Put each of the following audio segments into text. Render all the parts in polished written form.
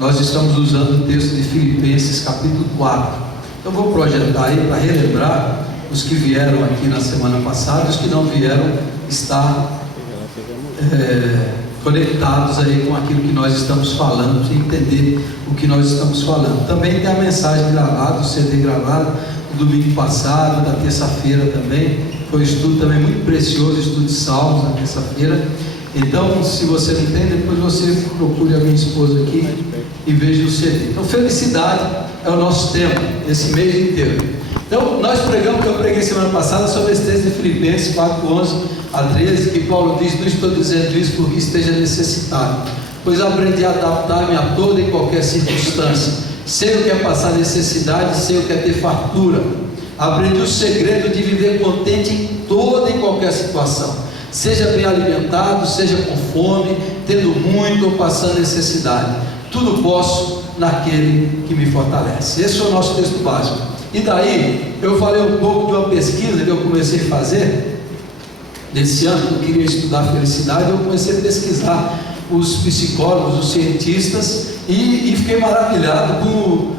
nós estamos usando o texto de Filipenses capítulo 4. Eu vou projetar aí para relembrar os que vieram aqui na semana passada, os que não vieram estar conectados aí com aquilo que nós estamos falando, para entender o que nós estamos falando. Também tem a mensagem gravada, o CD gravado, do domingo passado, da terça-feira também. Foi um estudo também muito precioso, estudo de Salmos na terça-feira. Então, se você não tem, depois você procure a minha esposa aqui e veja o CD. Então, felicidade é o nosso tema, esse mês inteiro. Então, nós pregamos, que eu preguei semana passada, sobre esse texto de Filipenses 4:11-13, que Paulo diz: não estou dizendo isso porque esteja necessitado, pois aprendi a adaptar-me a toda e qualquer circunstância. Sei o que é passar necessidade, sei o que é ter fartura. Aprendi o segredo de viver contente em toda e qualquer situação, seja bem alimentado, seja com fome, tendo muito ou passando necessidade. Tudo posso naquele que me fortalece. Esse é o nosso texto básico. E daí, eu falei um pouco de uma pesquisa que eu comecei a fazer nesse ano, que eu queria estudar felicidade. Eu comecei a pesquisar os psicólogos, os cientistas, e fiquei maravilhado com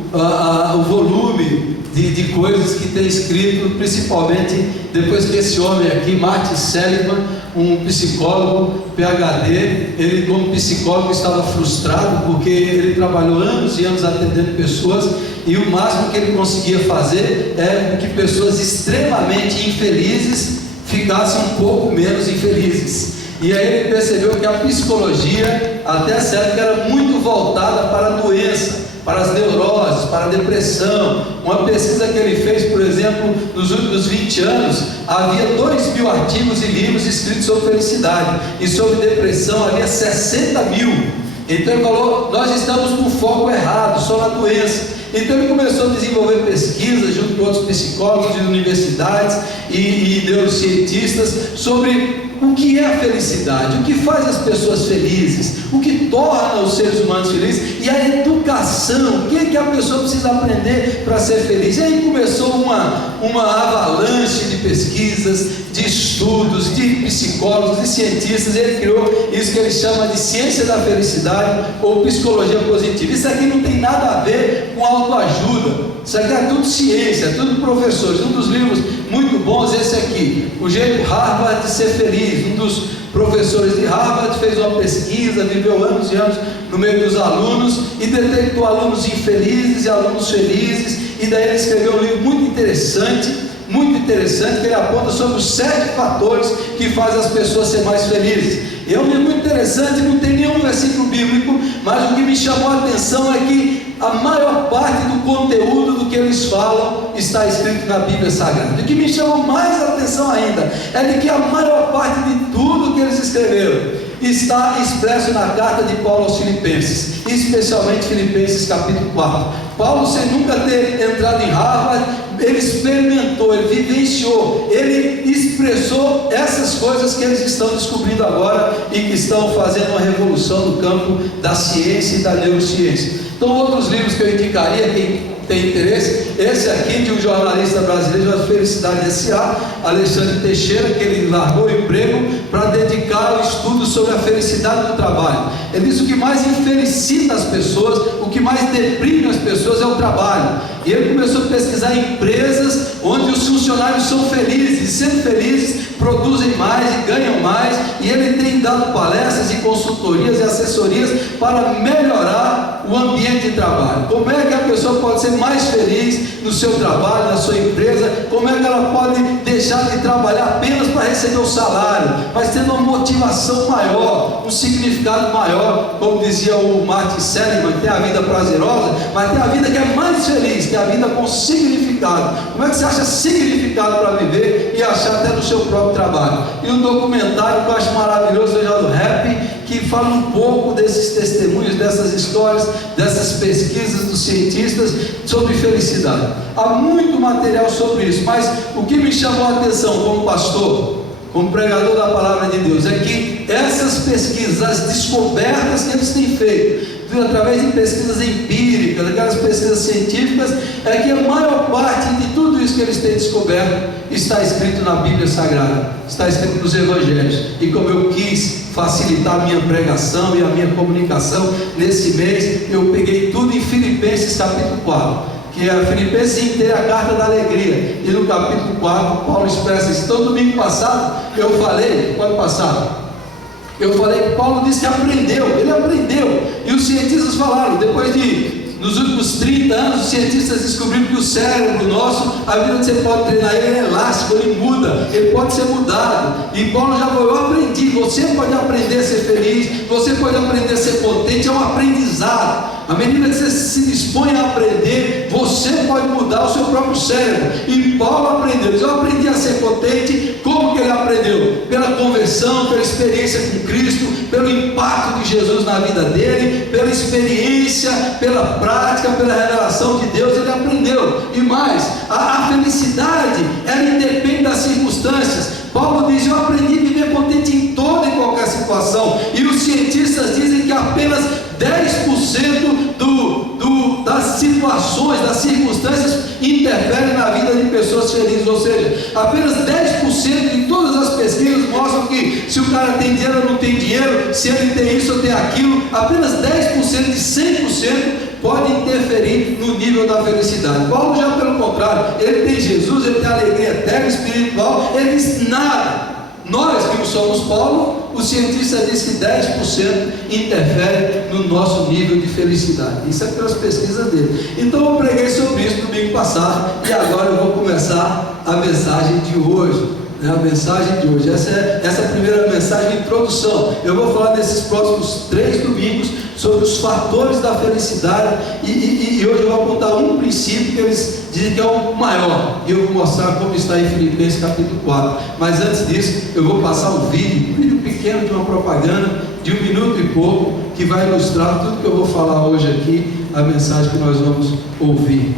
o volume de coisas que tem escrito, principalmente depois que esse homem aqui, Martin Seligman, um psicólogo PhD, ele como psicólogo estava frustrado porque ele trabalhou anos e anos atendendo pessoas, e o máximo que ele conseguia fazer é que pessoas extremamente infelizes ficassem um pouco menos infelizes. E aí ele percebeu que a psicologia, até certo, era muito voltada para a doença, para as neuroses, para a depressão. Uma pesquisa que ele fez, por exemplo, nos últimos 20 anos, havia 2.000 artigos e livros escritos sobre felicidade, e sobre depressão havia 60.000. Então ele falou: nós estamos com foco errado, só na doença. Então ele começou a desenvolver pesquisas junto com outros psicólogos de universidades e neurocientistas sobre o que é a felicidade, o que faz as pessoas felizes, o que torna os seres humanos felizes, e a educação, o que a pessoa precisa aprender para ser feliz. E aí começou uma avalanche de pesquisas, de estudos, de psicólogos, de cientistas. Ele criou isso que ele chama de ciência da felicidade ou psicologia positiva. Isso aqui não tem nada a ver com autoajuda, isso aqui é tudo ciência, é tudo professores. Um dos livros muito bons, esse aqui, O Jeito Harvard de Ser Feliz. Um dos professores de Harvard fez uma pesquisa, viveu anos e anos no meio dos alunos e detectou alunos infelizes e alunos felizes, e daí ele escreveu um livro muito interessante, que ele aponta sobre os 7 fatores que fazem as pessoas ser mais felizes. E é um livro muito interessante, não tem nenhum versículo bíblico, mas o que me chamou a atenção é que a maior parte do conteúdo do que eles falam está escrito na Bíblia Sagrada. E o que me chamou mais a atenção ainda é de que a maior parte de tudo que eles escreveram está expresso na carta de Paulo aos Filipenses, especialmente Filipenses capítulo 4. Paulo, sem nunca ter entrado em Harvard, ele experimentou, ele vivenciou, ele expressou essas coisas que eles estão descobrindo agora e que estão fazendo uma revolução no campo da ciência e da neurociência. Então, outros livros que eu indicaria, quem tem interesse, esse aqui de um jornalista brasileiro da Felicidade S.A., Alexandre Teixeira, que ele largou o emprego para dedicar ao estudo sobre a felicidade do trabalho. Ele diz: o que mais infelicita as pessoas, o que mais deprime as pessoas é o trabalho. E ele começou a pesquisar empresas onde os funcionários são felizes, e sendo felizes, produzem mais e ganham mais, e ele tem dado palestras e consultorias e assessorias para melhorar o ambiente de trabalho. Como é que a pessoa pode ser mais feliz no seu trabalho, na sua empresa? Como é que ela pode deixar de trabalhar apenas para receber o salário, mas tendo uma motivação maior, um significado maior? Como dizia o Martin Seligman, tem a vida prazerosa, mas tem a vida que é mais feliz, que é a vida com significado. Como é que você acha significado para viver e achar até no seu próprio trabalho? E um documentário que eu acho maravilhoso, do Rap, que fala um pouco desses testemunhos, dessas histórias, dessas pesquisas dos cientistas sobre felicidade. Há muito material sobre isso, mas o que me chamou a atenção como pastor, como pregador da palavra de Deus, é que essas pesquisas, as descobertas que eles têm feito, através de pesquisas empíricas, aquelas pesquisas científicas, é que a maior parte de tudo isso que eles têm descoberto está escrito na Bíblia Sagrada, está escrito nos Evangelhos. E como eu quis facilitar a minha pregação e a minha comunicação nesse mês, eu peguei tudo em Filipenses capítulo 4, que é a Filipenses inteira, a carta da alegria, e no capítulo 4 Paulo expressa isso. Então domingo passado eu falei, que Paulo disse que aprendeu, ele aprendeu, e os cientistas falaram, nos últimos 30 anos, os cientistas descobriram que o cérebro nosso, a vida que você pode treinar ele é elástico, ele muda, ele pode ser mudado. E Paulo já falou, eu aprendi, você pode aprender a ser feliz, você pode aprender a ser potente, é um aprendizado. À medida que você se dispõe a aprender, você pode mudar o seu próprio cérebro. E Paulo aprendeu, eu aprendi a ser potente. Como que ele aprendeu? Pela conversão, pela experiência com Cristo, pelo impacto de Jesus na vida dele, pela experiência, pela prática, pela revelação de Deus, ele aprendeu. E mais, a felicidade, ela independe das circunstâncias. Paulo diz, eu aprendi a viver contente em toda e qualquer situação. E os cientistas dizem que apenas 10% das situações, das circunstâncias interferem na vida de pessoas felizes. Ou seja, apenas 10% de todas as pesquisas mostram que se o cara tem dinheiro ou não tem dinheiro, se ele tem isso ou tem aquilo, apenas 10% de 100% pode interferir no nível da felicidade. Paulo já pelo contrário, ele tem Jesus, ele tem alegria eterna, espiritual, ele diz nada. Nós que não somos Paulo, o cientista diz que 10% interfere no nosso nível de felicidade. Isso é pelas pesquisas dele. Então eu preguei sobre isso no domingo passado, e agora eu vou começar a mensagem de hoje. A mensagem de hoje, essa é a primeira mensagem de introdução. Eu vou falar nesses próximos 3 domingos sobre os fatores da felicidade, e hoje eu vou apontar um princípio que eles dizem que é o maior, e eu vou mostrar como está em Filipenses capítulo 4. Mas antes disso, eu vou passar um vídeo pequeno de uma propaganda de 1 minuto e pouco, que vai ilustrar tudo que eu vou falar hoje aqui, a mensagem que nós vamos ouvir.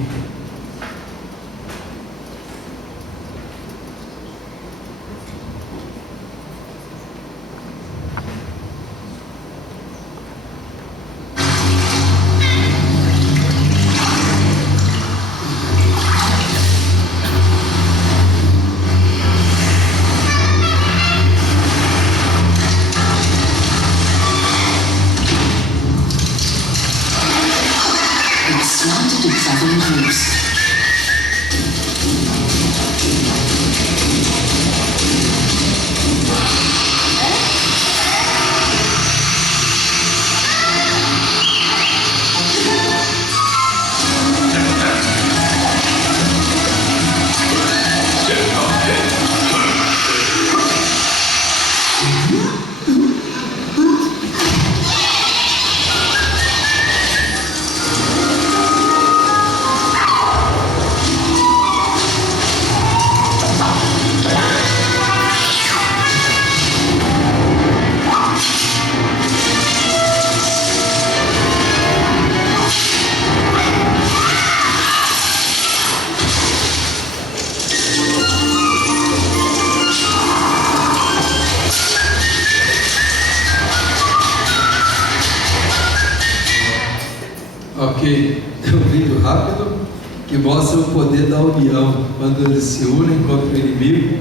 Ok, é um vídeo rápido que mostra o poder da união, quando eles se unem contra o inimigo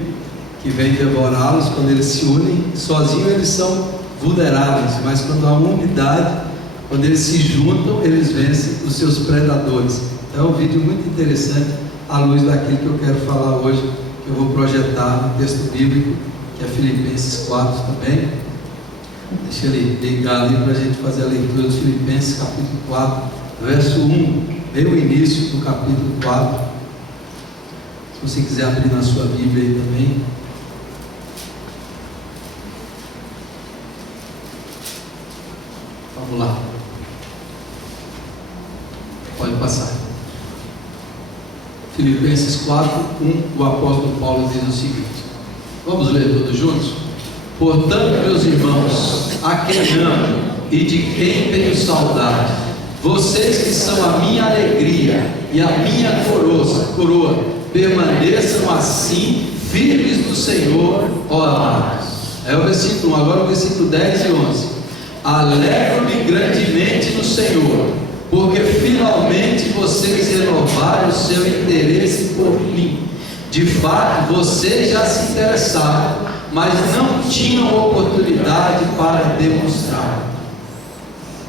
que vem devorá-los. Quando eles se unem, sozinhos eles são vulneráveis, mas quando há uma unidade, quando eles se juntam, eles vencem os seus predadores. É um vídeo muito interessante à luz daquilo que eu quero falar hoje, que eu vou projetar no texto bíblico, que é Filipenses 4 também. Deixa ele ligar ali para a gente fazer a leitura de Filipenses capítulo 4, verso 1, bem o início do capítulo 4. Se você quiser abrir na sua Bíblia aí também. Vamos lá. Pode passar. Filipenses 4, 1, o apóstolo Paulo diz o seguinte. Vamos ler todos juntos? Portanto, meus irmãos, a quem amo e de quem tenho saudade, vocês que são a minha alegria e a minha coroa, permaneçam assim firmes no Senhor, ó amados. É o versículo 1, agora o versículo 10 e 11. Alegro-me grandemente no Senhor, porque finalmente vocês renovaram o seu interesse por mim. De fato, vocês já se interessaram, mas não tinham oportunidade para demonstrar.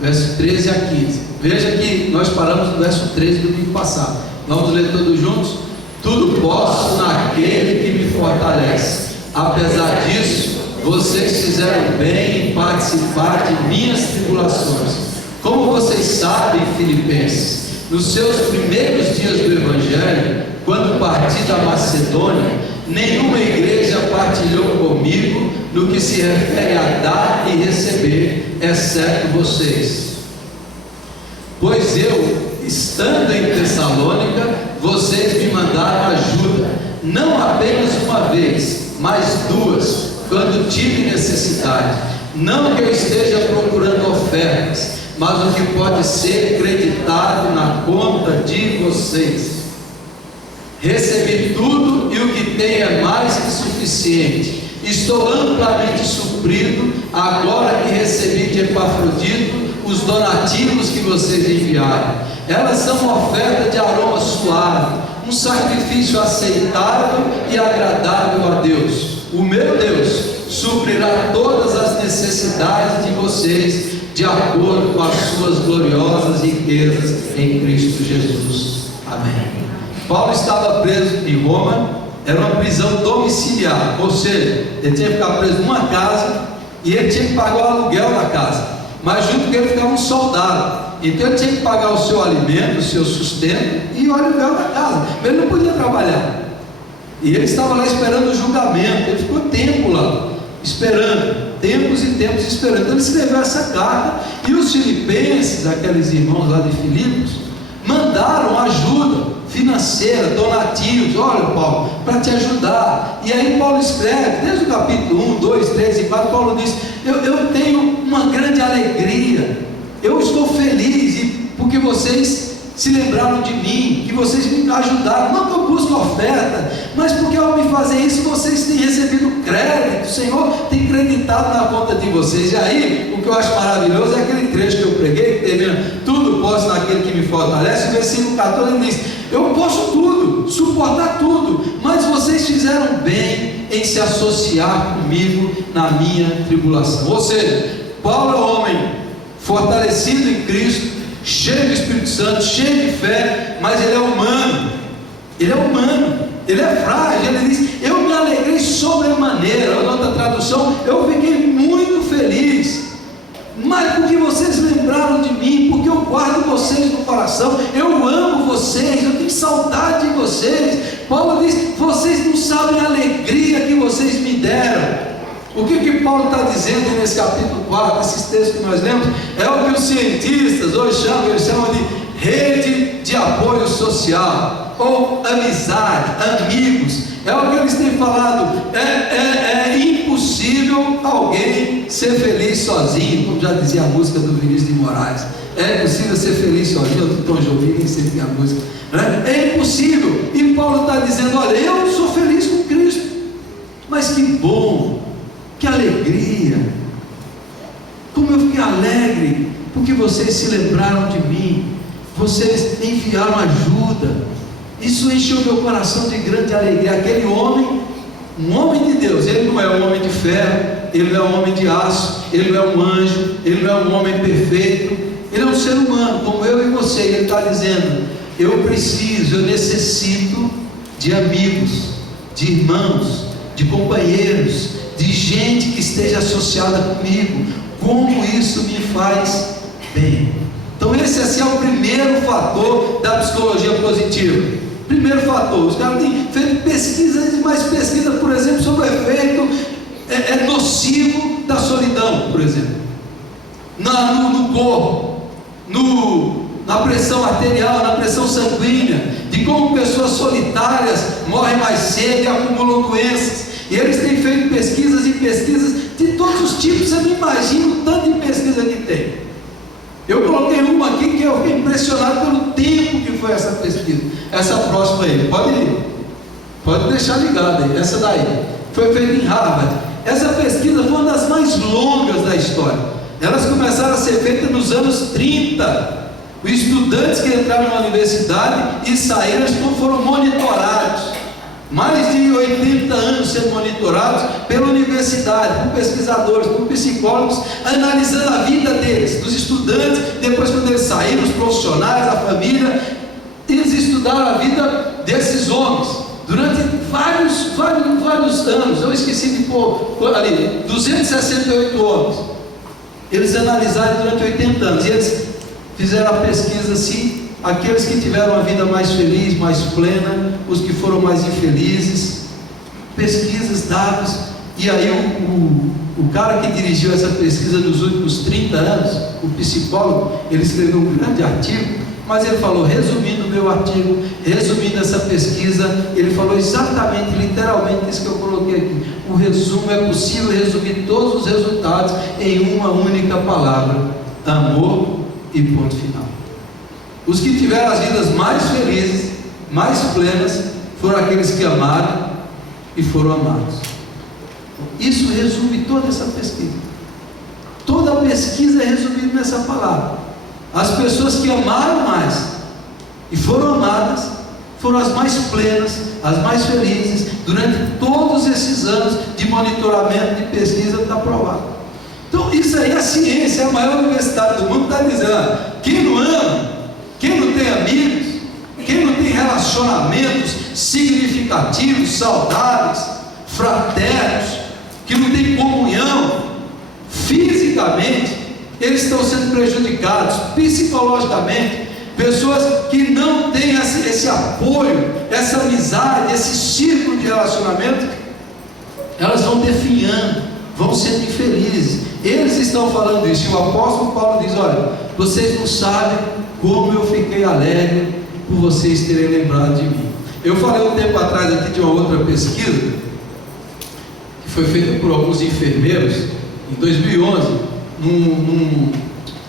Verso 13 a 15. Veja que nós paramos no verso 13 do domingo passado. Vamos ler todos juntos? Tudo posso naquele que me fortalece. Apesar disso, vocês fizeram bem em participar de minhas tribulações. Como vocês sabem, Filipenses, nos seus primeiros dias do Evangelho, quando parti da Macedônia, nenhuma igreja partilhou comigo no que se refere a dar e receber, exceto vocês. Pois eu, estando em Tessalônica, vocês me mandaram ajuda, não apenas uma vez, mas duas, quando tive necessidade. Não que eu esteja procurando ofertas, mas o que pode ser creditado na conta de vocês. Recebi tudo e o que tenho é mais que suficiente. Estou amplamente suprido, agora que recebi de Epafrodito os donativos que vocês enviaram. Elas são uma oferta de aroma suave, um sacrifício aceitável e agradável a Deus. O meu Deus suprirá todas as necessidades de vocês, de acordo com as suas gloriosas riquezas em Cristo Jesus. Amém. Paulo estava preso em Roma, era uma prisão domiciliar, ou seja, ele tinha que ficar preso numa casa e ele tinha que pagar o aluguel da casa, mas junto com ele ficava um soldado, então ele tinha que pagar o seu alimento, o seu sustento e o aluguel da casa, ele não podia trabalhar, e ele estava lá esperando o julgamento, ele ficou tempo lá, esperando, tempos e tempos esperando. Então ele escreveu essa carta, e os filipenses, aqueles irmãos lá de Filipos, mandaram ajuda financeira, donativos. Olha, Paulo, para te ajudar. E aí Paulo escreve, desde o capítulo 1, 2, 3 e 4, Paulo diz: eu tenho uma grande alegria, eu estou feliz porque vocês se lembraram de mim, que vocês me ajudaram, não que eu busque oferta, mas porque ao me fazer isso, vocês têm recebido crédito, o Senhor tem creditado na conta de vocês. E aí, o que eu acho maravilhoso é aquele trecho que eu preguei, que termina: tudo posso naquele que me fortalece. O versículo 14 diz: eu posso tudo, suportar tudo, mas vocês fizeram bem em se associar comigo na minha tribulação. Ou seja, Paulo é um homem fortalecido em Cristo, cheio do Espírito Santo, cheio de fé, mas ele é humano, ele é frágil. Ele diz: eu me alegrei sobremaneira. Em outra tradução, eu fiquei muito feliz, mas porque vocês lembraram de mim, porque eu guardo vocês no coração, eu amo vocês, eu tenho saudade de vocês. Paulo diz: vocês não sabem a alegria que vocês me deram. O que Paulo está dizendo nesse capítulo 4, esses textos que nós lemos, é o que os cientistas hoje chamam de rede de apoio social, ou amizade, amigos. É o que eles têm falado. É impossível alguém ser feliz sozinho, como já dizia a música do Vinícius de Moraes. É impossível ser feliz sozinho. Eu estou ouvindo, nem sei a música, né? É impossível. E Paulo está dizendo: olha, eu sou feliz com Cristo, mas que bom, que alegria, como eu fiquei alegre, porque vocês se lembraram de mim, vocês enviaram ajuda. Isso encheu meu coração de grande alegria. Aquele homem, um homem de Deus, ele não é um homem de ferro, ele não é um homem de aço, ele não é um anjo, ele não é um homem perfeito, ele é um ser humano, como eu e você. Ele está dizendo: eu necessito de amigos, de irmãos, de companheiros, de gente que esteja associada comigo. Como isso me faz bem. Então esse assim é o primeiro fator da psicologia positiva. Primeiro fator, os caras têm feito pesquisas e mais pesquisas, por exemplo, sobre o efeito nocivo da solidão, por exemplo, no corpo, na pressão arterial, na pressão sanguínea, de como pessoas solitárias morrem mais cedo e acumulam doenças. E eles têm feito pesquisas e pesquisas de todos os tipos. Você não imagina o tanto de pesquisa que tem. Eu coloquei uma aqui que eu fiquei impressionado pelo tempo que foi essa pesquisa. Essa próxima aí, pode deixar ligado aí. Essa daí foi feita em Harvard. Essa pesquisa foi uma das mais longas da história. Elas começaram a ser feitas nos anos 30. Os estudantes que entraram na universidade e saíram foram monitorados, mais de 80 anos sendo monitorados pela universidade, por pesquisadores, por psicólogos, analisando a vida deles, dos estudantes. Depois, quando eles saíram, os profissionais, a família, eles estudaram a vida desses homens durante vários anos. Eu esqueci de pôr ali, 268 homens. Eles analisaram durante 80 anos, e eles fizeram a pesquisa assim: aqueles que tiveram a vida mais feliz, mais plena, os que foram mais infelizes. Pesquisas, dados. E aí o cara que dirigiu essa pesquisa nos últimos 30 anos, o psicólogo, ele escreveu um grande artigo, mas ele falou, resumindo o meu artigo, resumindo essa pesquisa, ele falou exatamente, literalmente isso que eu coloquei aqui. O resumo, é possível resumir todos os resultados em uma única palavra: amor, e ponto final. Os que tiveram as vidas mais felizes, mais plenas, foram aqueles que amaram e foram amados. Isso resume toda essa pesquisa. Toda a pesquisa é resumida nessa palavra. As pessoas que amaram mais e foram amadas foram as mais plenas, as mais felizes. Durante todos esses anos de monitoramento, de pesquisa, está provado. Então isso aí é a ciência, é a maior universidade do mundo, está dizendo: quem não ama, quem não tem amigos, quem não tem relacionamentos significativos, saudáveis, fraternos, que não tem comunhão fisicamente, eles estão sendo prejudicados psicologicamente. Pessoas que não têm esse apoio, essa amizade, esse círculo de relacionamento, elas vão definhando, vão sendo infelizes. Eles estão falando isso, e o apóstolo Paulo diz: olha, vocês não sabem como eu fiquei alegre por vocês terem lembrado de mim. Eu falei um tempo atrás aqui de uma outra pesquisa que foi feita por alguns enfermeiros em 2011,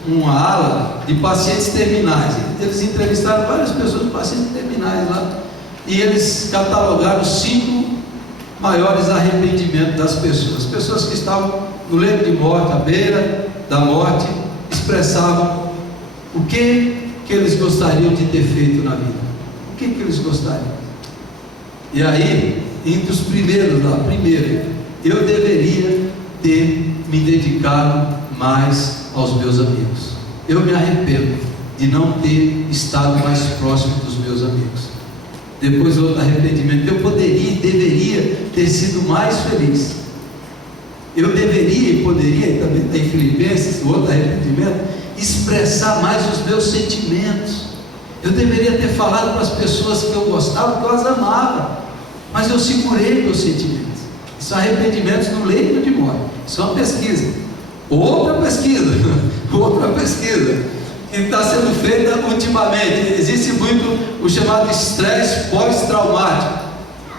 numa ala de pacientes terminais. Eles entrevistaram várias pessoas, pacientes terminais lá, e eles catalogaram os 5 maiores arrependimentos das pessoas. Pessoas que estavam no leito de morte, à beira da morte, expressavam o que eles gostariam de ter feito na vida. O que eles gostariam? E aí, entre os primeiros lá, primeiro, eu deveria ter me dedicado mais aos meus amigos. Eu me arrependo de não ter estado mais próximo dos meus amigos. Depois outro arrependimento: eu poderia e deveria ter sido mais feliz. Eu deveria e poderia, e também está em Filipenses, o outro arrependimento, expressar mais os meus sentimentos. Eu deveria ter falado para as pessoas que eu gostava, que eu as amava, mas eu segurei meus sentimentos. São arrependimentos no leito de morte. Isso é uma pesquisa. Outra pesquisa que está sendo feita ultimamente. Existe muito o chamado estresse pós-traumático.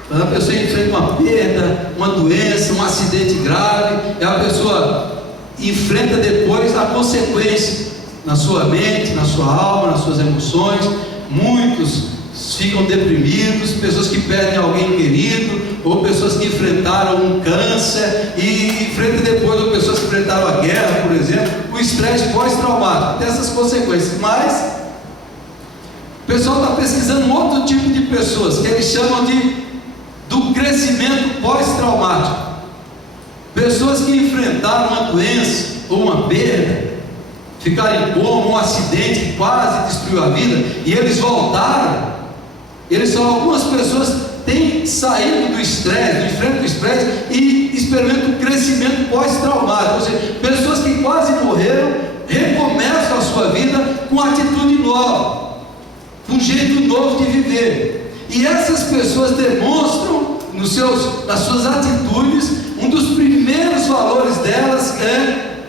Quando a pessoa enfrenta uma perda, uma doença, um acidente grave, e a pessoa enfrenta depois a consequência na sua mente, na sua alma, nas suas emoções. Muitos ficam deprimidos, pessoas que perdem alguém querido, ou pessoas que enfrentaram um câncer e enfrentam depois, ou pessoas que enfrentaram a guerra, por exemplo. O estresse pós-traumático tem essas consequências. Mas o pessoal está pesquisando um outro tipo de pessoas, que eles chamam do crescimento pós-traumático. Pessoas que enfrentaram uma doença ou uma perda, ficaram em coma, um acidente que quase destruiu a vida, e eles voltaram. Algumas pessoas têm saído do estresse, do enfrento do estresse, e experimentam um crescimento pós-traumático. Ou seja, pessoas que quase morreram recomeçam a sua vida com atitude nova, com um jeito novo de viver. E essas pessoas demonstram nas suas atitudes, um dos primeiros valores delas é: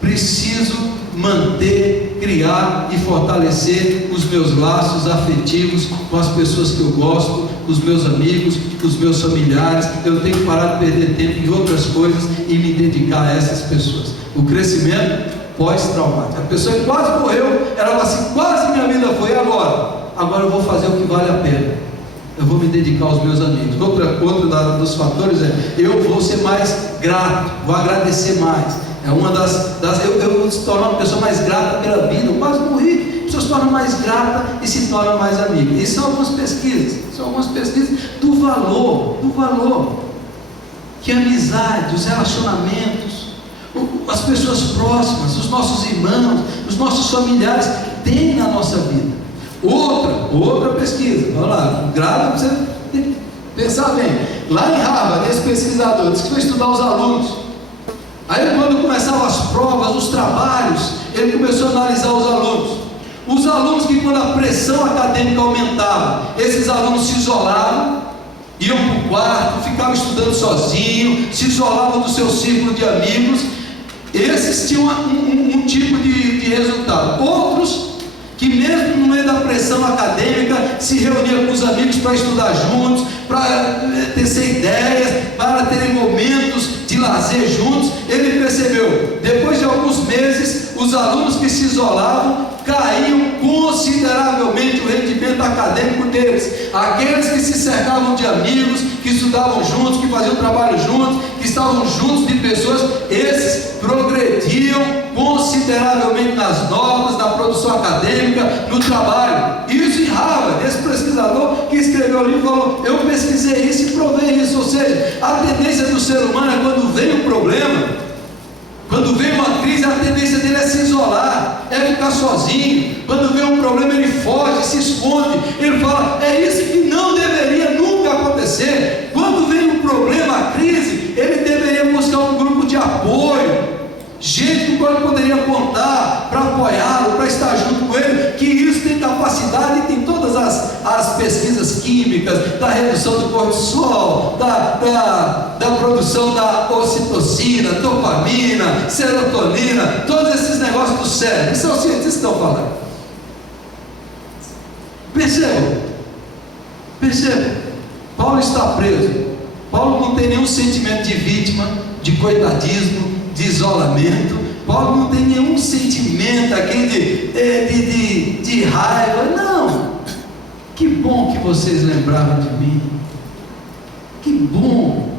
preciso manter, criar e fortalecer os meus laços afetivos com as pessoas que eu gosto, com os meus amigos, com os meus familiares. Eu tenho que parar de perder tempo em outras coisas e me dedicar a essas pessoas. O crescimento pós-traumático. A pessoa que quase morreu, ela fala assim: quase minha vida foi, agora eu vou fazer o que vale a pena. Eu vou me dedicar aos meus amigos. Outro dos fatores é: eu vou ser mais grato, vou agradecer mais. É uma eu vou se tornar uma pessoa mais grata pela vida. Eu quase morri, pessoas tornam mais gratas e se tornam mais amigas. E são algumas pesquisas do valor que a amizade, os relacionamentos, as pessoas próximas, os nossos irmãos, os nossos familiares têm na nossa vida. Outra pesquisa, vamos lá, grava para você pensar bem. Lá em Harvard, esse pesquisador disse que foi estudar os alunos. Aí quando começavam as provas, os trabalhos, ele começou a analisar os alunos. Os alunos que, quando a pressão acadêmica aumentava, esses alunos se isolavam, iam para o quarto, ficavam estudando sozinhos, se isolavam do seu círculo de amigos. Esses tinham um tipo de resultado. Outros, que mesmo no meio da pressão acadêmica, se reuniam com os amigos para estudar juntos, para tecer ideias, para terem momentos de lazer juntos. Ele percebeu, depois de alguns meses, os alunos que se isolavam caíam consideravelmente o rendimento acadêmico deles. Aqueles que se cercavam de amigos, que estudavam juntos, que faziam trabalho juntos, que estavam juntos de pessoas, esses progrediam consideravelmente nas notas, na produção acadêmica, no trabalho. Isso em Harvard, esse pesquisador que escreveu o livro falou: eu pesquisei isso e provei isso. Ou seja, a tendência do ser humano é, quando vem um problema, quando vem uma crise, a tendência dele é se isolar, é ficar sozinho. Quando vem um problema, ele foge, se esconde. Ele fala: é isso que não deveria nunca acontecer. Quando vem um problema, a crise, ele deveria buscar um grupo de apoio, gente com qual ele poderia contar para apoiá-lo, para estar junto com ele, que isso tem capacidade, e tem todas as pesquisas químicas, da redução do cortisol, da produção da ocitocina, dopamina, serotonina, todos esses negócios do cérebro. Isso é os cientistas que estão falando. Percebam, Paulo está preso. Paulo não tem nenhum sentimento de vítima, de coitadismo, de isolamento. Paulo não tem nenhum sentimento aqui de raiva. Não. Que bom que vocês lembraram de mim. Que bom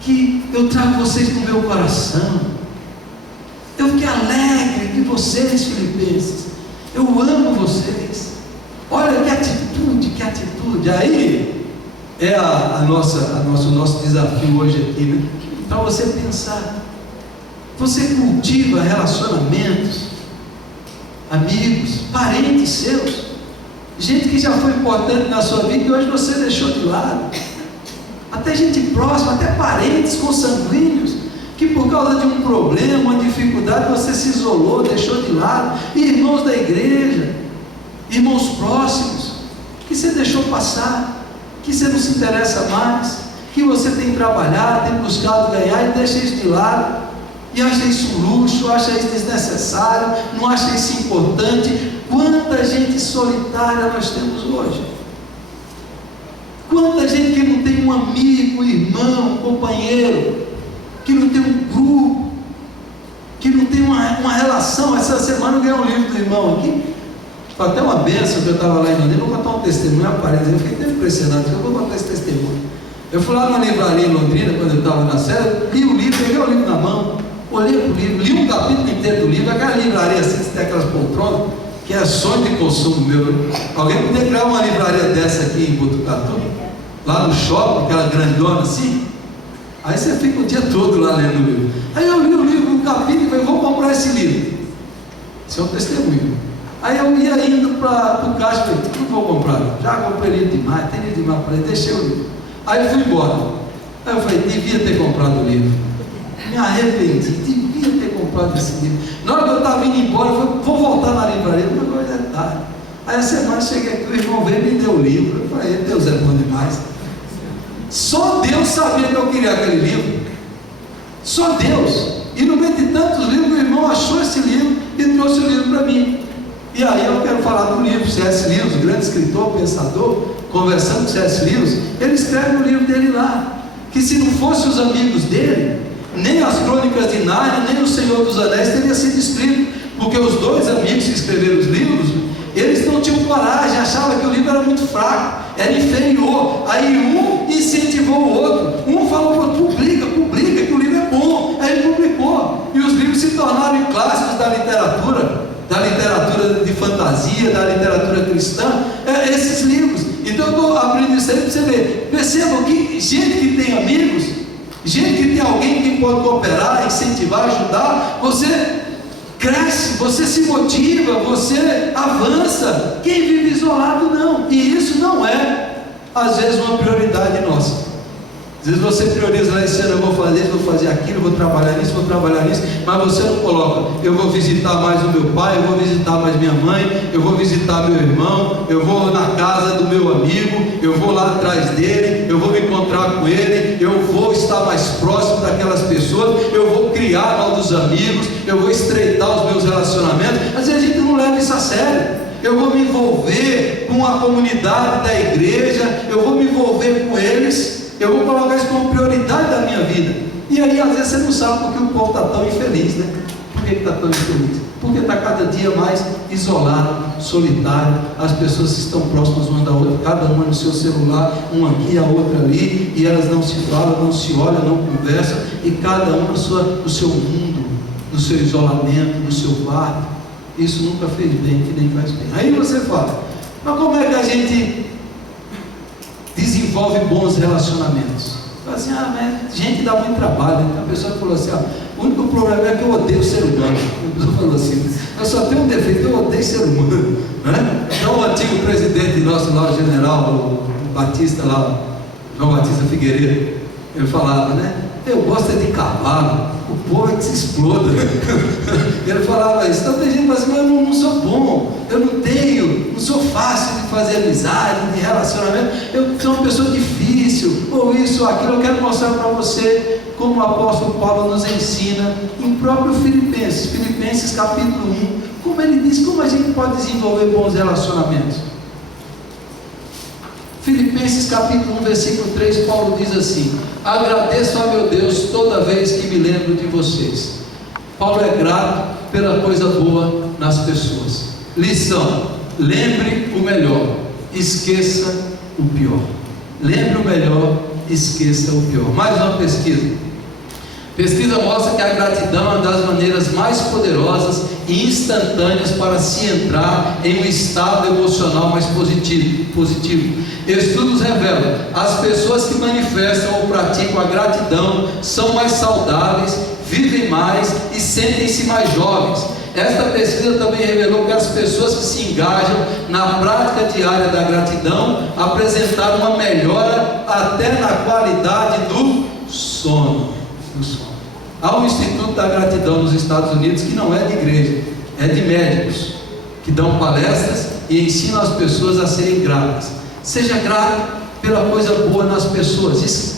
que eu trago vocês no meu coração. Eu fiquei alegre de vocês, filipenses. Eu amo vocês. Olha que atitude, que atitude. Aí é o nosso desafio hoje aqui, né? Para você pensar. Você cultiva relacionamentos, amigos, parentes seus, gente que já foi importante na sua vida e hoje você deixou de lado. Até gente próxima, até parentes consanguíneos, que por causa de um problema, uma dificuldade, você se isolou, deixou de lado. E irmãos da igreja, irmãos próximos, que você deixou passar, que você não se interessa mais, que você tem trabalhado, tem buscado ganhar e deixa isso de lado. E acha isso luxo, acha isso desnecessário, não acha isso importante. Quanta gente solitária nós temos hoje. Quanta gente que não tem um amigo, um irmão, um companheiro, que não tem um grupo, que não tem uma relação. Essa semana eu ganhei um livro do irmão aqui, foi até uma bênção que eu estava lá em Londrina. Vou contar um testemunho, aparece. Eu fiquei até impressionado, eu vou contar esse testemunho. Eu fui lá na livraria em Londrina, quando eu estava na série, li o livro, peguei o livro na mão, olhei para o livro, li um capítulo inteiro do livro. Aquela livraria assim, que tem aquelas poltronas, que é sonho de consumo meu. Alguém podia criar uma livraria dessa aqui em Botucatu, lá no shopping, aquela grandona assim. Aí você fica o dia todo lá lendo o livro. Aí eu li o livro, um capítulo, e falei: vou comprar esse livro. Isso é um testemunho. Aí eu ia indo para o caixa e falei: não vou comprar, já comprei livro demais, tem livro demais para ler, deixei o livro. Aí eu fui embora. Aí eu falei: devia ter comprado o livro. Me arrependi, devia ter comprado esse livro. Na hora que eu estava indo embora, eu falei: vou voltar na livraria, mas agora é tarde. Aí a semana cheguei aqui, o irmão veio e me deu o livro. Eu falei: Deus é bom demais. Só Deus sabia que eu queria aquele livro. Só Deus. E no meio de tantos livros, o irmão achou esse livro e trouxe o livro para mim. E aí eu quero falar do livro. C.S. Lewis, grande escritor, pensador, conversando com C.S. Lewis, ele escreve no livro dele lá, que se não fossem os amigos dele, nem as Crônicas de Nárnia, nem o Senhor dos Anéis teria sido escrito, porque os dois amigos que escreveram os livros, eles não tinham coragem, achavam que o livro era muito fraco, era inferior. Aí um incentivou o outro, um falou: publica, que o livro é bom. Aí ele publicou, e os livros se tornaram clássicos da literatura. da literatura de fantasia, da literatura cristã, esses livros. Então eu estou abrindo isso aí para você ver. Percebam que gente que tem amigos, gente que tem alguém que pode cooperar, incentivar, ajudar, você cresce, você se motiva, você avança. Quem vive isolado não, e isso não é às vezes uma prioridade nossa. Às vezes você prioriza lá, esse ano eu vou fazer isso, vou fazer aquilo, vou trabalhar nisso, mas você não coloca, eu vou visitar mais o meu pai, eu vou visitar mais minha mãe, eu vou visitar meu irmão, eu vou na casa do meu amigo, eu vou lá atrás dele, eu vou me encontrar com ele, eu vou estar mais próximo daquelas pessoas, eu vou criar novos amigos, eu vou estreitar os meus relacionamentos. Às vezes a gente não leva isso a sério. Eu vou me envolver com a comunidade da igreja, eu vou me envolver com eles, eu vou colocar isso como prioridade da minha vida. E aí às vezes você não sabe porque o povo está tão infeliz, né? Por que está tão infeliz? Porque está cada dia mais isolado, solitário. As pessoas estão próximas uma da outra, cada uma no seu celular, uma aqui, a outra ali, e elas não se falam, não se olham, não conversam, e cada uma no seu mundo, no seu isolamento, no seu quarto. Isso nunca fez bem, que nem faz bem. Aí você fala, mas como é que a gente desenvolve bons relacionamentos? Fala assim, mas gente dá muito trabalho. Então a pessoa falou assim, o único problema é que eu odeio o ser humano. A pessoa falou assim, eu só tenho um defeito, eu odeio ser humano, né? Então o antigo presidente nosso lá, o general, o Batista lá, João Batista Figueiredo, ele falava, né? Eu gosto de cavalo, o povo é que se exploda. Ele falava isso. Então tem gente que fala assim, mas eu não sou bom, eu não sou fácil de fazer amizade, de relacionamento, eu sou uma pessoa difícil, ou isso ou aquilo. Eu quero mostrar para você como o apóstolo Paulo nos ensina em próprio Filipenses capítulo 1, como ele diz, como a gente pode desenvolver bons relacionamentos. Filipenses capítulo 1, versículo 3, Paulo diz assim: agradeço a meu Deus toda vez que me lembro de vocês. Paulo é grato pela coisa boa nas pessoas. Lição: lembre o melhor, esqueça o pior. Lembre o melhor, esqueça o pior. Mais uma pesquisa. Pesquisa mostra que a gratidão é uma das maneiras mais poderosas e instantâneas para se entrar em um estado emocional mais positivo. Estudos revelam: as pessoas que manifestam ou praticam a gratidão são mais saudáveis, vivem mais e sentem-se mais jovens. Esta pesquisa também revelou que as pessoas que se engajam na prática diária da gratidão apresentaram uma melhora até na qualidade do sono. Há um Instituto da Gratidão nos Estados Unidos que não é de igreja, é de médicos que dão palestras e ensinam as pessoas a serem gratas. Seja grato pela coisa boa nas pessoas. Isso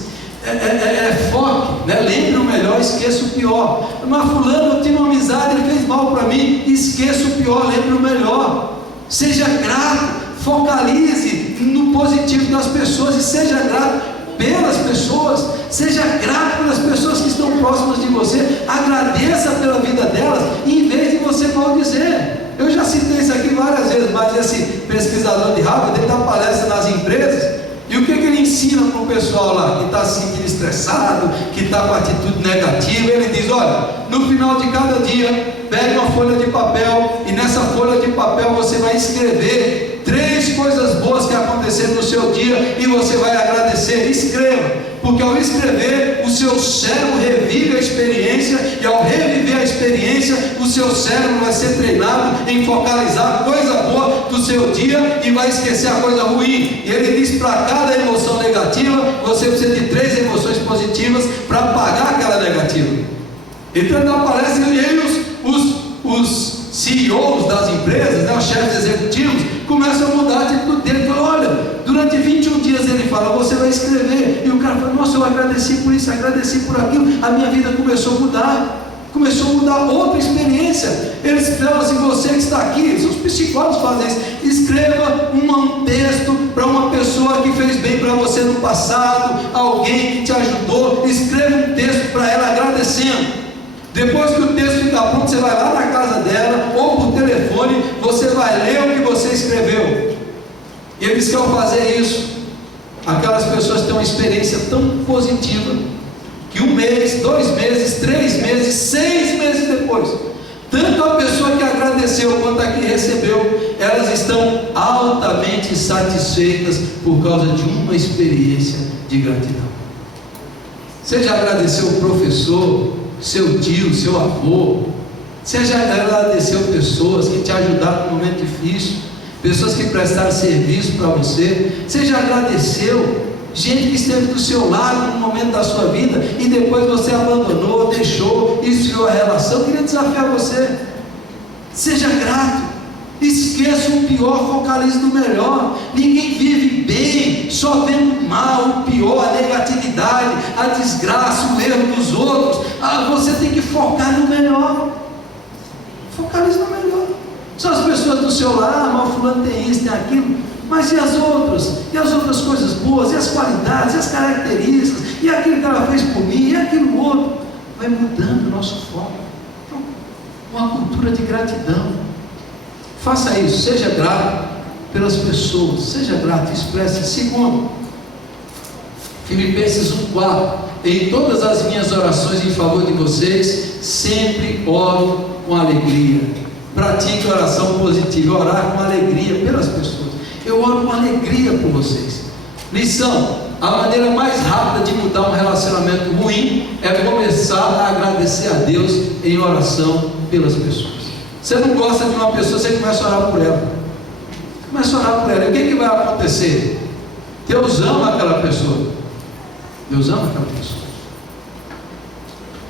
foque, né? Lembre o melhor, esqueça o pior. Mas fulano, eu tinha uma amizade, ele fez mal para mim, esqueça o pior, lembre o melhor. Seja grato, focalize no positivo das pessoas e seja grato pelas pessoas, seja grato pelas pessoas que estão próximas de você, agradeça pela vida delas, em vez de você maldizer. Eu já citei isso aqui várias vezes, mas esse pesquisador de Harvard, ele dá palestra nas empresas, e o que ele ensina para o pessoal lá, que está se sentindo estressado, que está com atitude negativa? Ele diz: olha, no final de cada dia, pegue uma folha de papel, e nessa folha de papel você vai escrever 3 coisas boas que aconteceram no seu dia, e você vai agradecer. Escreva, porque ao escrever, o seu cérebro revive a experiência, e ao reviver a experiência, o seu cérebro vai ser treinado em focalizar a coisa boa do seu dia, e vai esquecer a coisa ruim. E ele diz: para cada emoção negativa, você precisa de 3 emoções positivas para apagar aquela negativa. Então ele dá palestra, e aí os CEOs das empresas, né, os chefes executivos, começam a mudar a atitude dele. Falam: olha, durante 21 dias ele fala, você vai escrever. E o cara fala: nossa, eu agradeci por isso, agradeci por aquilo, a minha vida começou a mudar outra experiência. Eles falam assim: você que está aqui, os psicólogos fazem isso, escreva um texto para uma pessoa que fez bem para você no passado, alguém que te ajudou, escreva um texto para ela agradecendo. Depois que o texto ficar pronto, você vai lá na casa dela, ou por telefone, você vai ler o que você escreveu. E eles querem fazer isso. Aquelas pessoas têm uma experiência tão positiva, que 1 mês, 2 meses, 3 meses, 6 meses depois, tanto a pessoa que agradeceu agradeceu quanto a que recebeu, elas estão altamente satisfeitas por causa de uma experiência de gratidão. Você já agradeceu o professor, seu tio, seu avô? Você já agradeceu pessoas que te ajudaram no momento difícil, pessoas que prestaram serviço para você? Você já agradeceu gente que esteve do seu lado no momento da sua vida e depois você abandonou, deixou, esfriou a relação? Eu queria desafiar você: seja grato, esqueça o pior, focalize no melhor. Ninguém vive bem só vendo o mal, o pior, a negatividade, a desgraça, o erro dos outros. Você tem que focar no melhor. Focalize no melhor. São as pessoas do seu lado: mas o fulano tem isso, tem aquilo. Mas e as outras? E as outras coisas boas? E as qualidades? E as características? E aquilo que ela fez por mim? E aquilo outro? Vai mudando o nosso foco. Então, uma cultura de gratidão. Faça isso, seja grato pelas pessoas, seja grato, expresse. Segundo, Filipenses 1,4: em todas as minhas orações em favor de vocês, sempre oro com alegria. Pratique oração positiva, orar com alegria pelas pessoas. Eu oro com alegria por vocês. Lição: a maneira mais rápida de mudar um relacionamento ruim é começar a agradecer a Deus em oração pelas pessoas. Você não gosta de uma pessoa, você começa a orar por ela. Começa a orar por ela. E o que vai acontecer? Deus ama aquela pessoa. Deus ama aquela pessoa.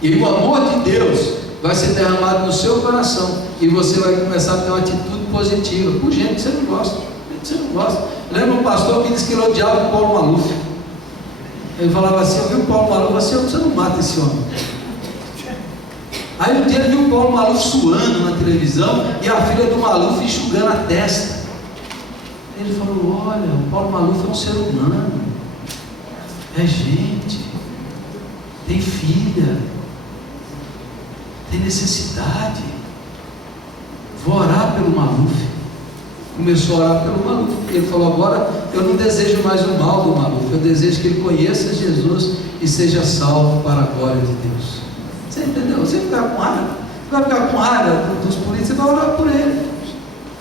E o amor de Deus vai ser derramado no seu coração. E você vai começar a ter uma atitude positiva por gente que você não gosta. Você não gosta. Lembra um pastor que disse que ele odiava o Paulo Maluf? Ele falava assim: eu vi o Paulo Maluf assim: você não mata esse homem. Aí um dia ele viu o Paulo Maluf suando na televisão e a filha do Maluf enxugando a testa. Ele falou: olha, o Paulo Maluf é um ser humano, é gente, tem filha, tem necessidade. Vou orar pelo Maluf. Começou a orar pelo Maluf. Ele falou: agora eu não desejo mais o mal do Maluf, eu desejo que ele conheça Jesus e seja salvo para a glória de Deus. Você entendeu? Você ficar com raiva, vai ficar com raiva dos políticos, você vai orar por ele.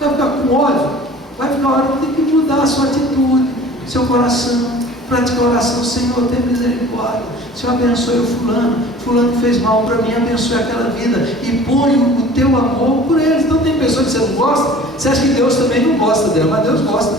Vai ficar com ódio, vai ficar hora que tem que mudar a sua atitude, seu coração. Pratica a oração: Senhor, tem misericórdia, Senhor, abençoe o fulano fez mal para mim, abençoe aquela vida, e põe o teu amor por eles. Então tem pessoas que você não gosta, você acha que Deus também não gosta dela, mas Deus gosta,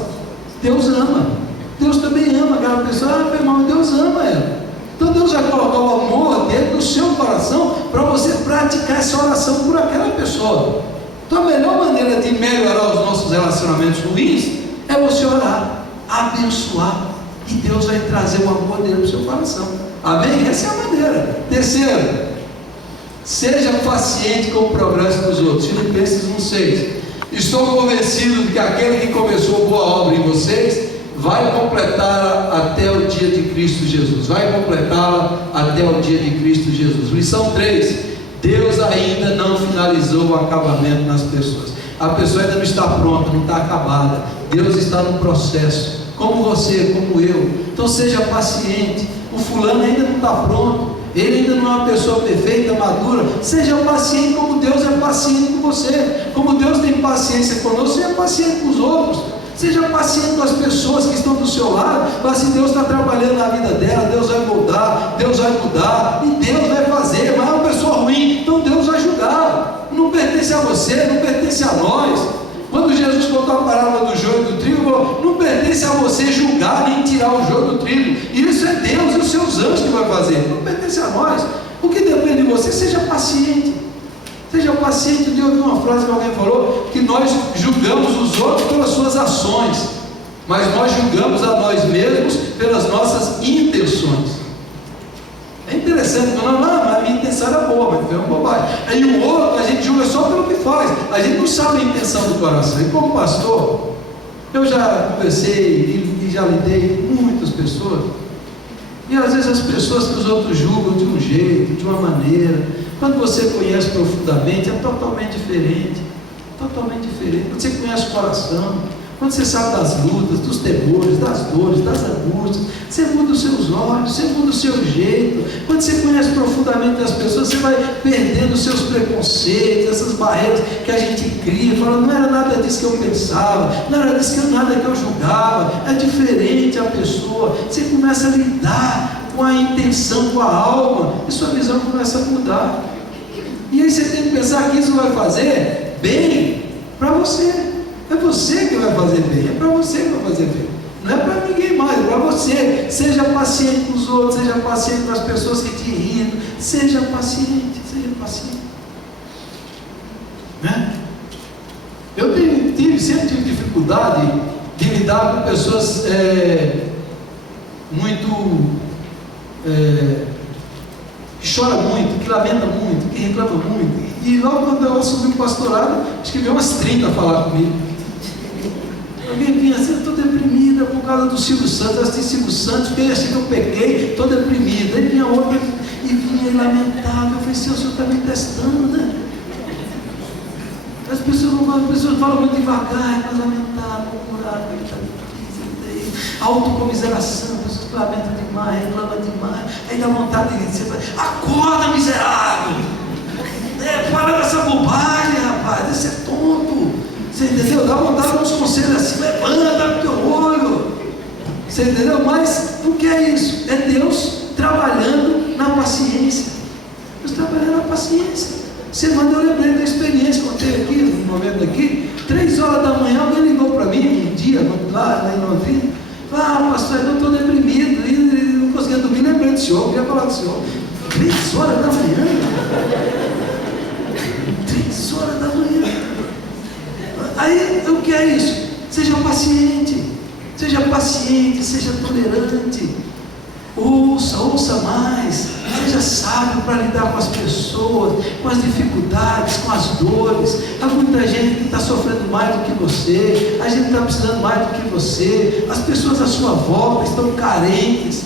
Deus ama, Deus também ama aquela pessoa. Meu irmão, Deus ama ela. Então Deus vai colocar o amor dentro do seu coração para você praticar essa oração por aquela pessoa. Então a melhor maneira de melhorar os nossos relacionamentos ruins é você orar, abençoar, e Deus vai trazer o amor dele para o seu coração. Amém? Essa é a maneira. Terceiro, seja paciente com o progresso dos outros. Filipenses 1,6: estou convencido de que aquele que começou boa obra em vocês vai completá-la até o dia de Cristo Jesus. Vai completá-la até o dia de Cristo Jesus. Lição 3: Deus ainda não finalizou o acabamento nas pessoas. A pessoa ainda não está pronta, não está acabada. Deus está no processo, como você, como eu. Então seja paciente. O fulano ainda não está pronto, ele ainda não é uma pessoa perfeita, madura. Seja paciente como Deus é paciente com você. Como Deus tem paciência conosco, seja paciente com os outros. Seja paciente com as pessoas que estão do seu lado. Mas se Deus está trabalhando na vida dela, Deus vai mudar, Deus vai mudar, e Deus vai fazer. Mas é uma pessoa ruim, então Deus vai julgar. Não pertence a você, não pertence a nós. Quando Jesus contou a parábola do joio e do trigo, falou: não pertence a você julgar nem tirar o joio do trigo. Isso é Deus e os seus anjos que vai fazer, não pertence a nós. O que depende de você, seja paciente. Seja paciente. Eu ouvi uma frase que alguém falou, que nós julgamos os outros pelas suas ações, mas nós julgamos a nós mesmos pelas nossas intenções. É interessante, falando: não, a minha intenção era boa, mas foi uma bobagem. Aí o outro, a gente julga só pelo que faz, a gente não sabe a intenção do coração. E como pastor, eu já conversei e já lidei com muitas pessoas, e às vezes as pessoas que os outros julgam de um jeito, de uma maneira, quando você conhece profundamente, é totalmente diferente. Totalmente diferente. Quando você conhece o coração, quando você sabe das lutas, dos temores, das dores, das angústias, você muda os seus olhos, você muda o seu jeito. Quando você conhece profundamente as pessoas, você vai perdendo os seus preconceitos, essas barreiras que a gente cria, falando, não era nada disso que eu pensava, não era nada que eu julgava, é diferente a pessoa. Você começa a lidar com a intenção, com a alma, e sua visão começa a mudar. E aí você tem que pensar que isso vai fazer bem para você. É você que vai fazer bem, é para você que vai fazer bem, não é para ninguém mais, é para você. Seja paciente com os outros, seja paciente com as pessoas que te irritam, seja paciente, né? Eu sempre tive dificuldade de lidar com pessoas que choram muito, que lamentam muito, que reclamam muito. E logo quando eu assumi o pastorado, acho que veio umas 30 a falar comigo. Alguém vinha assim, eu estou deprimida por causa do Silvio Santos, eu assisti Silvio Santos, porque achei que eu peguei, estou deprimida. Aí vinha outra e vinha lamentável. Eu falei, senhor, o senhor está me testando, né? As pessoas falam muito devagar, mas lamentável, murmurado, autocomiseração, as pessoas lamentam demais, reclamam demais, aí dá vontade de dizer, acorda, miserável! Para dessa bobagem, rapaz, esse é tonto. Você entendeu? Dá vontade de dar uns conselhos assim, levanta o teu olho. Você entendeu? Mas o que é isso? É Deus trabalhando na paciência. Deus trabalhando na paciência. Semana eu lembrei da experiência, contei aqui, no momento aqui, 3 horas da manhã, alguém ligou para mim, um dia, lá em Londrina, falou, pastor, eu estou deprimido, e não conseguia dormir, lembrei do senhor, queria falar do senhor. 3 horas da manhã? 3 horas da manhã. Aí, o que é isso? Seja paciente, seja tolerante, ouça mais, seja sábio para lidar com as pessoas, com as dificuldades, com as dores. Há muita gente que está sofrendo mais do que você, a gente está precisando mais do que você, as pessoas à sua volta estão carentes.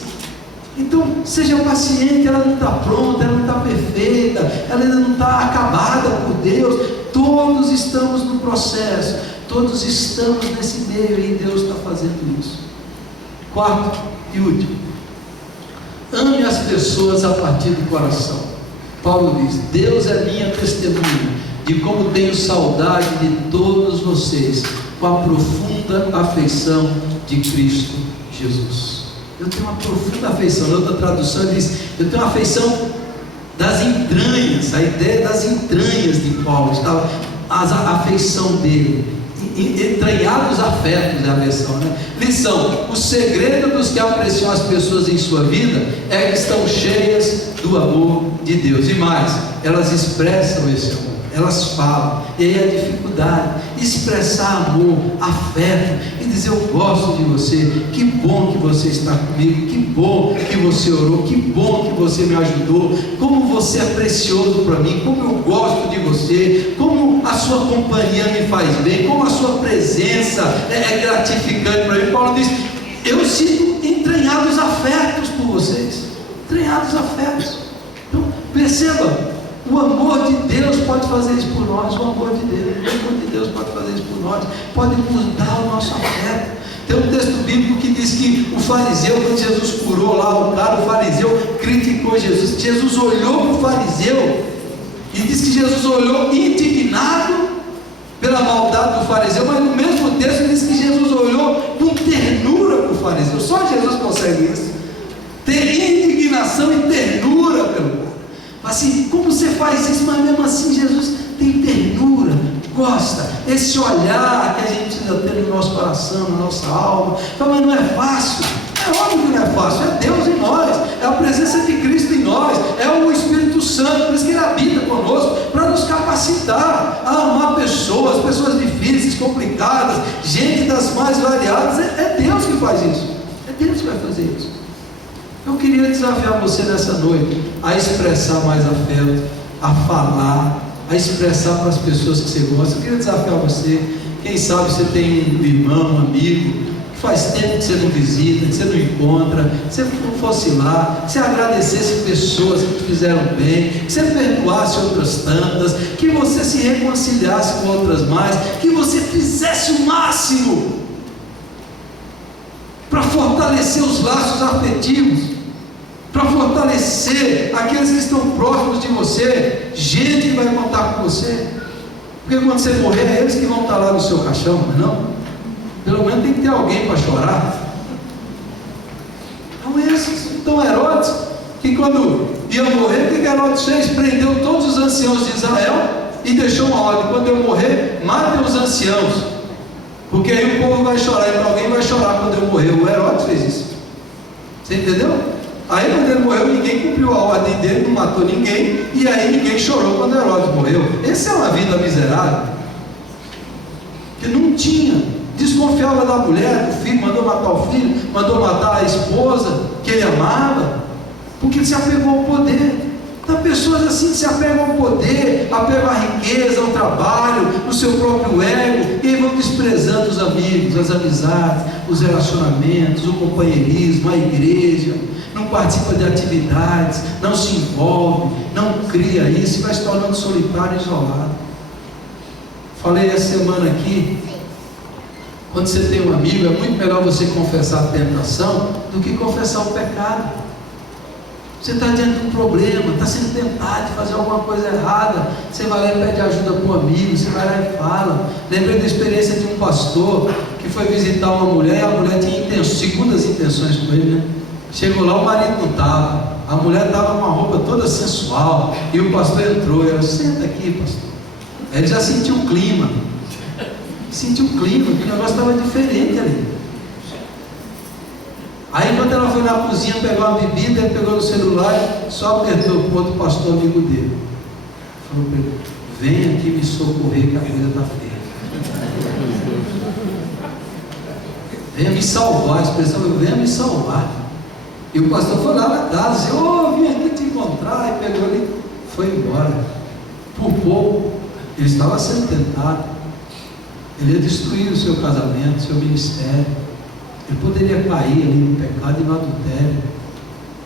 Então, seja paciente, ela não está pronta, ela não está perfeita, ela ainda não está acabada por Deus. Todos estamos no processo, todos estamos nesse meio e Deus está fazendo isso. 4 e último, ame as pessoas a partir do coração. Paulo diz, Deus é minha testemunha de como tenho saudade de todos vocês, com a profunda afeição de Cristo Jesus. Eu tenho uma profunda afeição. Na outra tradução diz, eu tenho uma afeição das entranhas, a ideia das entranhas de Paulo, estava a afeição dele, entranhados afetos é a versão, né? Lição, o segredo dos que apreciam as pessoas em sua vida é que estão cheias do amor de Deus, e mais, elas expressam esse amor, elas falam, e aí a dificuldade, expressar amor, afeto, e dizer, eu gosto de você, que bom que você está comigo, que bom que você orou, que bom que você me ajudou, como você é precioso para mim, como eu gosto de você, como a sua companhia me faz bem, como a sua presença é gratificante para mim. Paulo diz, eu sinto entranhados afetos por vocês, entranhados afetos. Então, perceba, o amor de Deus pode fazer isso por nós, o amor de Deus pode fazer isso por nós, pode mudar o nosso afeto. Tem um texto bíblico que diz que o fariseu, quando Jesus curou lá o cara, o fariseu criticou Jesus. Jesus olhou para o fariseu e diz que Jesus olhou indignado pela maldade do fariseu, mas no mesmo texto diz que Jesus olhou com ternura para o fariseu. Só Jesus consegue isso, ter indignação e ternura pelo povo. Assim, como você faz isso, mas mesmo assim Jesus tem ternura, gosta, esse olhar que a gente precisa ter no nosso coração, na nossa alma. Mas não é fácil, é óbvio que não é fácil, é Deus em nós, é a presença de Cristo em nós, é o Espírito Santo, por isso que Ele habita conosco, para nos capacitar a amar pessoas difíceis, complicadas, gente das mais variadas. É Deus que faz isso, é Deus que vai fazer isso. Eu queria desafiar você nessa noite a expressar mais afeto, a falar, a expressar para as pessoas que você gosta. Eu queria desafiar você, quem sabe você tem um irmão, um amigo, que faz tempo que você não visita, que você não encontra, que você não fosse lá, que você agradecesse pessoas que te fizeram bem, que você perdoasse outras tantas, que você se reconciliasse com outras mais, que você fizesse o máximo fortalecer os laços afetivos, para fortalecer aqueles que estão próximos de você, gente que vai contar com você, porque quando você morrer, é eles que vão estar lá no seu caixão, não? Pelo menos tem que ter alguém para chorar. Então Herodes, que quando ia morrer, o que Herodes fez? Prendeu todos os anciãos de Israel e deixou uma ordem: quando eu morrer, matem os anciãos, porque aí o povo vai chorar, então alguém vai chorar quando eu morrer. O Herodes fez isso, você entendeu? Aí quando ele morreu, ninguém cumpriu a ordem dele, não matou ninguém, e aí ninguém chorou quando Herodes morreu. Essa é uma vida miserável, que não tinha, desconfiava da mulher, do filho, mandou matar o filho, mandou matar a esposa que ele amava, porque ele se apegou ao poder. Então pessoas assim que se apegam ao poder, apegam à riqueza, ao trabalho, no seu próprio ego, e aí vão desprezando os amigos, as amizades, os relacionamentos, o companheirismo, a igreja, não participa de atividades, não se envolve, não cria isso, e vai se tornando solitário e isolado. Falei essa semana aqui, quando você tem um amigo, é muito melhor você confessar a tentação do que confessar o pecado. Você está diante de um problema, está sendo tentado de fazer alguma coisa errada, você vai lá e pede ajuda para um amigo, você vai lá e fala. Lembrei da experiência de um pastor que foi visitar uma mulher, e a mulher tinha segundas intenções com ele, né? Chegou lá, o marido não estava, a mulher estava com uma roupa toda sensual, e o pastor entrou, e ela: senta aqui, pastor. Ele já sentiu o clima, que o negócio estava diferente ali. Aí quando ela foi na cozinha pegar uma bebida, ele pegou no celular, só apertou para o outro pastor amigo dele, falou para ele: vem aqui me socorrer que a coisa está feia. Venha me salvar, a expressão: venha me salvar. E o pastor foi lá na casa, disse: vim aqui te encontrar, e pegou ele, foi embora. Por pouco, ele estava sendo tentado, ele ia destruir o seu casamento, o seu ministério, ele poderia cair ali no pecado e no adultério,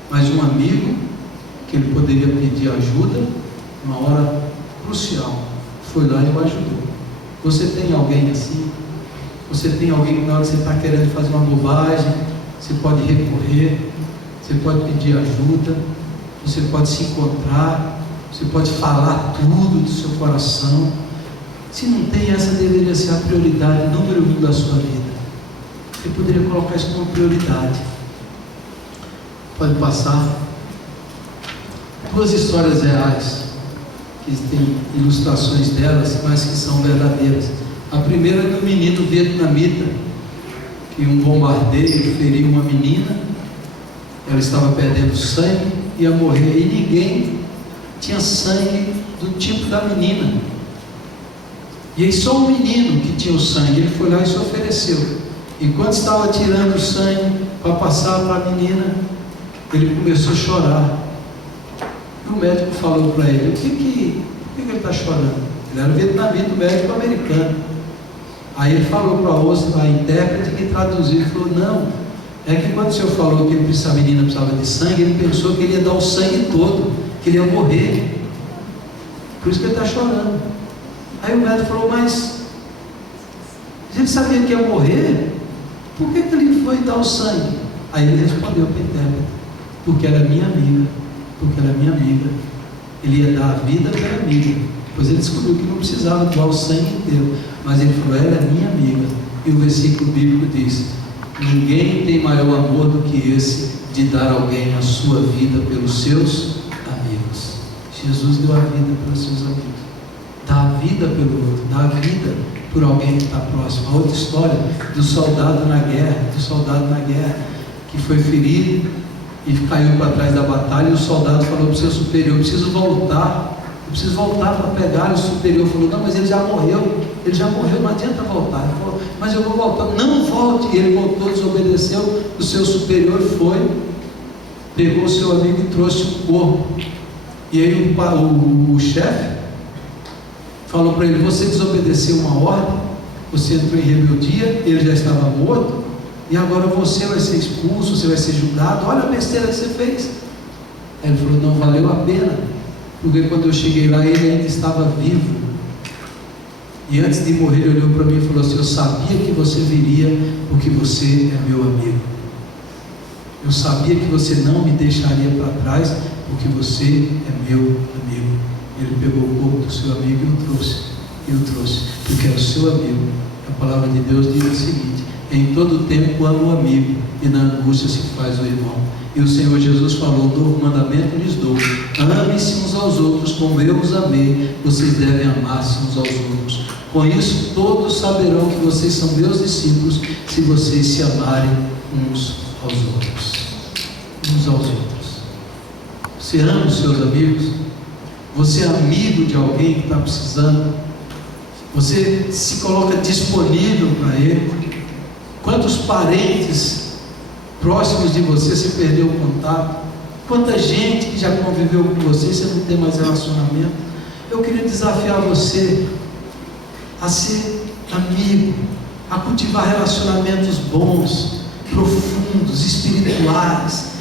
mas um amigo, que ele poderia pedir ajuda, numa hora crucial, foi lá e o ajudou. Você tem alguém assim? Você tem alguém que na hora que você está querendo fazer uma bobagem, você pode recorrer, você pode pedir ajuda, você pode se encontrar, você pode falar tudo do seu coração. Se não tem, essa deveria ser a prioridade número 1 da sua vida. Você poderia colocar isso como prioridade. Pode passar. 2 histórias reais, que tem ilustrações delas, mas que são verdadeiras. A primeira é do menino vietnamita, que um bombardeio feriu uma menina, ela estava perdendo sangue, ia morrer, e ninguém tinha sangue do tipo da menina. E aí só o menino que tinha o sangue, ele foi lá e se ofereceu. Enquanto estava tirando o sangue para passar para a menina, ele começou a chorar. E o médico falou para ele: por que ele está chorando? Ele era vietnamita, o médico americano. Aí ele falou para a intérprete que traduziu, ele falou: não, é que quando o senhor falou que a menina precisava de sangue, ele pensou que ele ia dar o sangue todo, que ele ia morrer, por isso que ele está chorando. Aí o médico falou: mas ele sabia que ia morrer, por que ele foi dar o sangue? Aí ele respondeu para a intérprete: porque ela é minha amiga, ele ia dar a vida pela amiga. Depois ele descobriu que não precisava doar o sangue inteiro, mas ele falou: ela é minha amiga. E o versículo bíblico diz: ninguém tem maior amor do que esse, de dar alguém a sua vida pelos seus amigos. Jesus deu a vida pelos seus amigos, dá a vida pelo outro, dá a vida por alguém que está próximo. A outra história do soldado na guerra, que foi ferido e caiu para trás da batalha, e o soldado falou para o seu superior: eu preciso voltar para pegar. E o superior falou: não, mas ele já morreu, não adianta voltar. Ele falou: mas eu vou voltar. Não volte. E ele voltou, desobedeceu. O seu superior foi, pegou o seu amigo e trouxe o corpo. E aí o chefe falou para ele: você desobedeceu uma ordem, você entrou em rebeldia, ele já estava morto, e agora você vai ser expulso, você vai ser julgado, olha a besteira que você fez. Aí ele falou: não valeu a pena, porque quando eu cheguei lá ele ainda estava vivo, e antes de morrer ele olhou para mim e falou assim: eu sabia que você viria, porque você é meu amigo. Eu sabia que você não me deixaria para trás, porque você é meu amigo. Ele pegou o corpo do seu amigo e o trouxe, porque é o seu amigo. A palavra de Deus diz o seguinte: em todo tempo ama o amigo, e na angústia se faz o irmão. E o Senhor Jesus falou: novo mandamento lhes dou, amem-se uns aos outros como eu os amei, vocês devem amar-se uns aos outros. Com isso todos saberão que vocês são meus discípulos, se vocês se amarem uns aos outros. Uns aos outros. Você ama os seus amigos? Você é amigo de alguém que está precisando? Você se coloca disponível para ele? Quantos parentes próximos de você perdeu o contato? Quanta gente que já conviveu com você não tem mais relacionamento? Eu queria desafiar você a ser amigo, a cultivar relacionamentos bons, profundos, espirituais.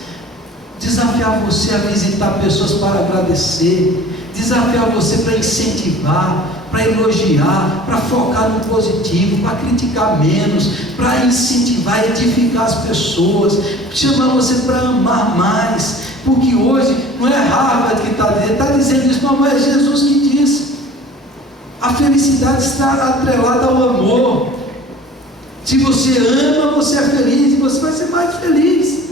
Desafiar você a visitar pessoas para agradecer, desafiar você para incentivar, para elogiar, para focar no positivo, para criticar menos, para incentivar, edificar as pessoas, chamar você para amar mais, porque hoje não é Harvard que está dizendo isso, não, é Jesus que disse. A felicidade está atrelada ao amor. Se você ama, você é feliz e você vai ser mais feliz.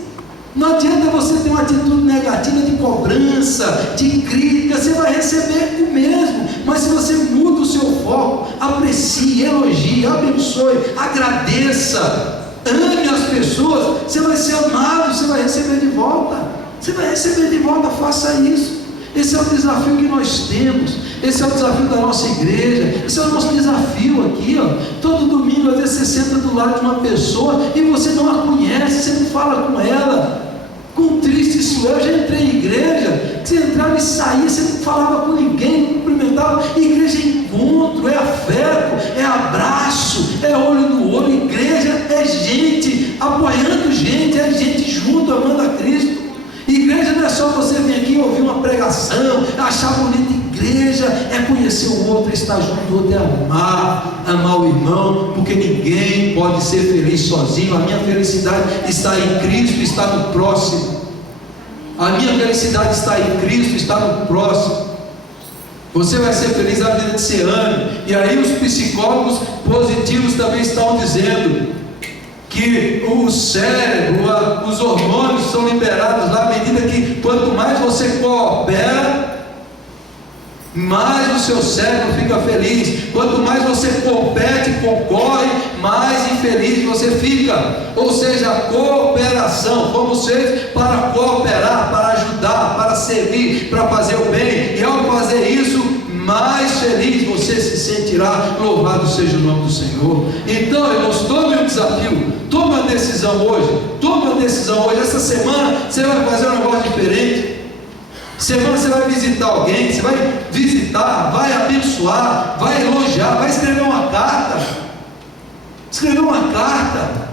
Não adianta você ter uma atitude negativa de cobrança, de crítica, você vai receber o mesmo. Mas se você muda o seu foco, aprecie, elogie, abençoe, agradeça, ame as pessoas, você vai ser amado, você vai receber de volta. Você vai receber de volta, faça isso. Esse é o desafio que nós temos. Esse é o desafio da nossa igreja. Esse é o nosso desafio aqui, ó. Todo domingo, às vezes, você senta do lado de uma pessoa e você não a conhece, você não fala com ela. Quão triste isso é. Eu já entrei em igreja, você entrava e saía, você não falava com ninguém, não cumprimentava. Igreja é encontro, é afeto, é abraço, é olho no olho. Igreja é gente apoiando gente, é gente junto, amando a Cristo. Igreja não é só você vir aqui ouvir uma pregação, achar bonita. Igreja é conhecer o outro, é estar junto do outro, é amar o irmão, porque ninguém pode ser feliz sozinho. A minha felicidade está em Cristo, está no próximo. A minha felicidade está em Cristo, está no próximo. Você vai ser feliz à medida que você ama. E aí os psicólogos positivos também estão dizendo que o cérebro, os hormônios são liberados lá à medida que quanto mais você coopera, mais o seu cérebro fica feliz. Quanto mais você compete, concorre, mais infeliz você fica. Ou seja, a cooperação, fomos feitos para cooperar, para ajudar, para servir, para fazer o bem. E ao fazer isso, mais feliz você se sentirá. Louvado seja o nome do Senhor. Então, irmãos, tome um desafio, tome uma decisão hoje. Tome uma decisão hoje. Essa semana você vai fazer um negócio diferente. Semana você vai visitar alguém, você vai visitar, vai abençoar, vai elogiar, vai escrever uma carta. Escrever uma carta.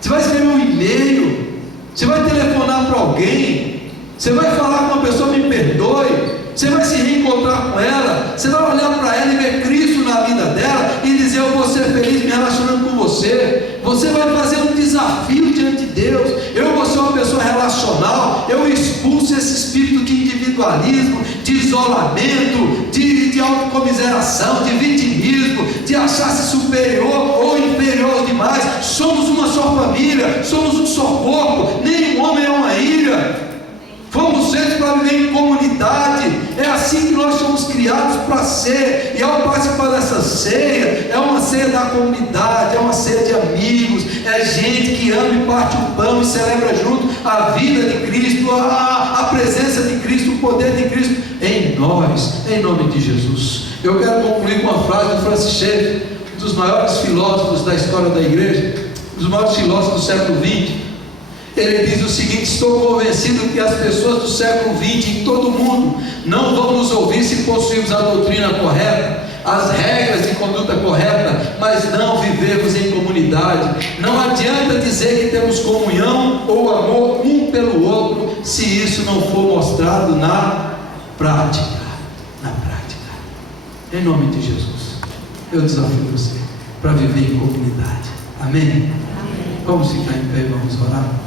Você vai escrever um e-mail. Você vai telefonar para alguém. Você vai falar com uma pessoa, me perdoe. Você vai se reencontrar com ela. Você vai olhar para ela e ver Cristo na vida dela e dizer: eu vou ser feliz me relacionando com você. Você vai fazer um desafio diante de Deus. Eu vou ser uma pessoa relacional. Eu expulso esse espírito de individualismo, de isolamento, de autocomiseração, de vitimismo, de achar-se superior ou inferior aos demais. Somos uma só família, somos um só corpo. Nenhum homem é uma ilha. Fomos feitos para viver em comunidade. É assim que nós somos criados para ser. E ao participar dessa ceia, é uma ceia da comunidade, é uma ceia de amigos, é gente que ama e parte o pão e celebra junto a vida de Cristo, a presença de Cristo, o poder de Cristo em nós, em nome de Jesus. Eu quero concluir com uma frase de Francis Schaeffer, um dos maiores filósofos da história da igreja, um dos maiores filósofos do século XX. Ele diz o seguinte: estou convencido que as pessoas do século XX em todo o mundo não vão nos ouvir se possuirmos a doutrina correta, as regras de conduta correta, mas não vivemos em comunidade. Não adianta dizer que temos comunhão ou amor um pelo outro, se isso não for mostrado na prática. Na prática. Em nome de Jesus, eu desafio você para viver em comunidade. Amém? Vamos ficar em pé e vamos orar.